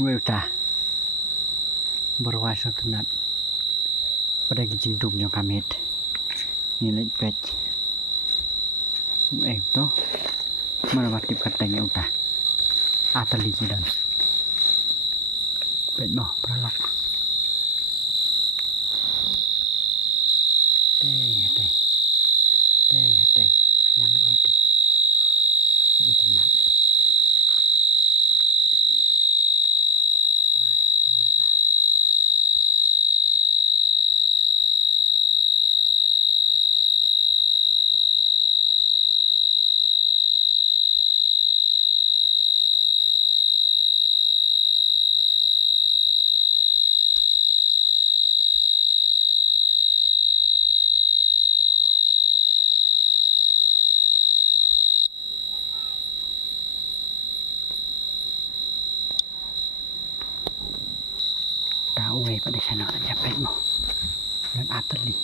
เวลตาบริวารสักนัดประเด็นจริงถูกยองคาเมตนี่เลยเป็ดเอ็มโตมาวัดติบกันแต่งอุตาอาตลีจีดันเป็ดบ่ประหลอกเต้เต้เต้เต้พยังเอวเต้นี่ถนัดดาวเวปได้ชนะจะเป็ดบ่นั่นอาตลี